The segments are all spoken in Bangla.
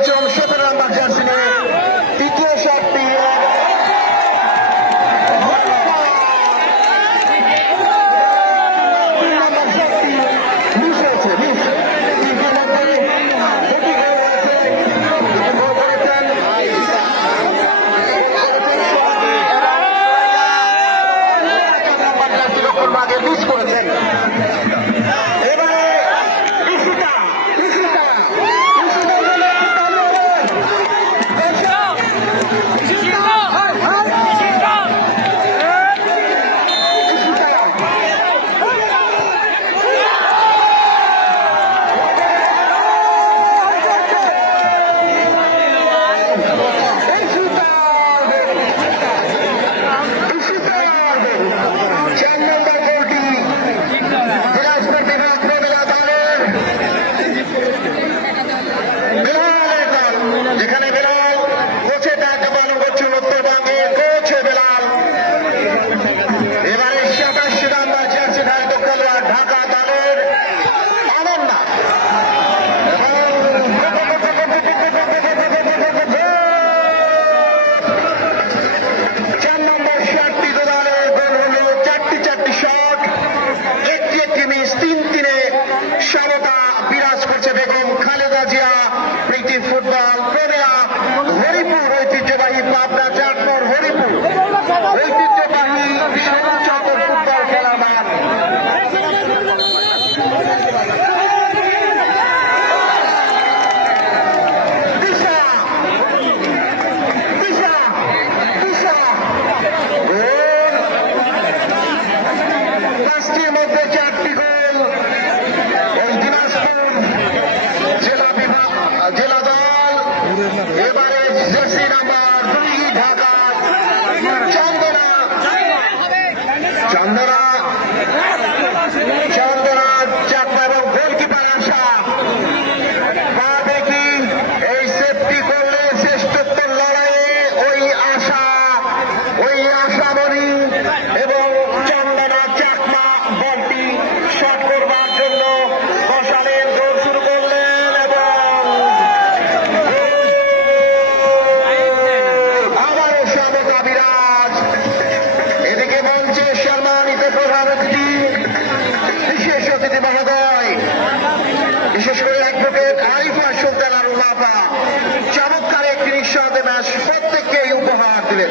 পঞ্চম 17 নম্বর জার্সি নিয়ে তৃতীয় শটটি মিস করেছেন। ফুটবল প্রেমীরা হরিপুর ঐতিহ্যবাহী পাবনা চাঁদপুর হরিপুর ঐতিহ্যবাহী চাঁদপুর ফুটবল খেলার মাঠ। পাঁচটির মধ্যে 4টি গোল জেলা দল। এবারে জার্সি নাম্বার 2 ঢাকা চন্দনা চাপা এবং গোলকিপার আশা পাবে কি এই সেফটি করলে শ্রেষ্ঠত্বের লড়াইয়ে ওই আশামণি এবং চন্দনা চাকমা বলটি শট করবার জন্য বসালেন, গোল শুরু করলেন এবং আবারও সমতা বিরাজ। এদিকে মঞ্চে সম্মানিত প্রধান অতিথি, বিশেষ অতিথি মহোদয়, বিশেষ করে অ্যাডভোকেট আরিফা সুলতানা রুমাপা চমৎকার একটি নিঃস্বাদে ম্যাচ প্রত্যেককেই উপহার দিলেন।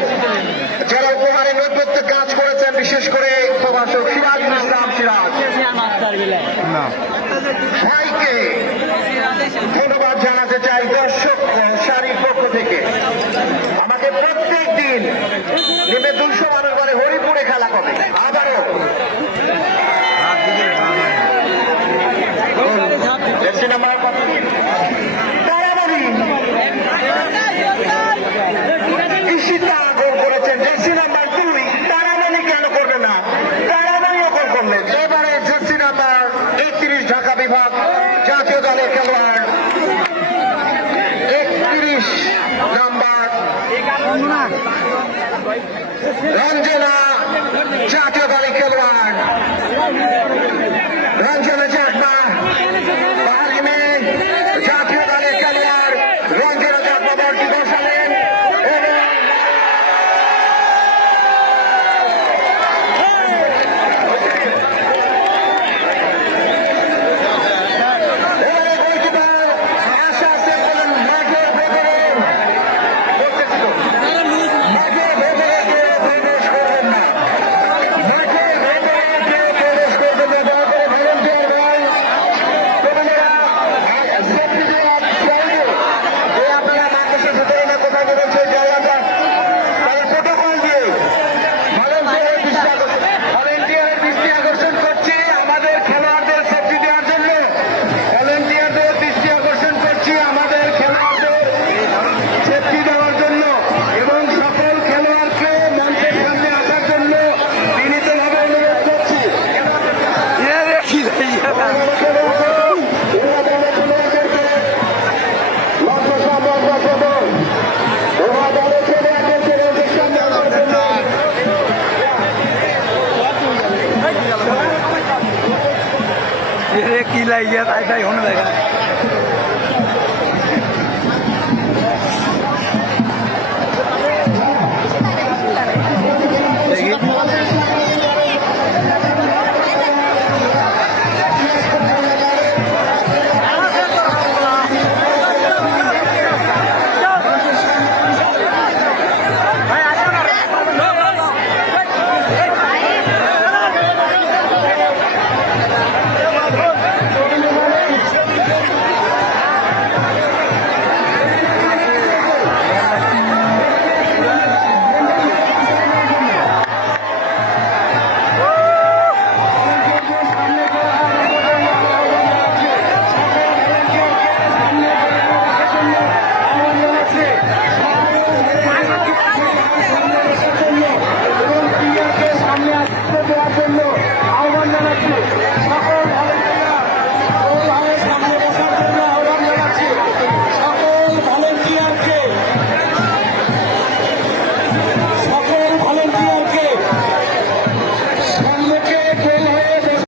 যারা উপহারের নেতৃত্বে কাজ করেছেন, বিশেষ করে প্রভাষক সিরাজুল ইসলাম সিরাজ ভাইকে ধন্যবাদ জানাতে চাই দর্শক সারির পক্ষ থেকে। আমাকে প্রত্যেক দিন নেমে 200 মানুষ বলে হরিপুরে খেলা হবে, আবারও জার্সি নাম্বার ঈশিতা গোল করেছেন। জার্সি নাম্বার 2 তারামণি কেন করবে না, তারামণিও গোল করলেন। এবারে জার্সি নাম্বার 31 ঢাকা বিভাগ জাতীয় দলের খেলোয়াড় 31 নাম্বার রঞ্জনা জাতীয় দলের খেলোয়াড় রঞ্জনা চাকমা জাতীয় দলের খেলোয়াড় রঞ্জনা চাকমা বলটি বসালেন কি লাগিয়ে তাই তাই হনে দেখা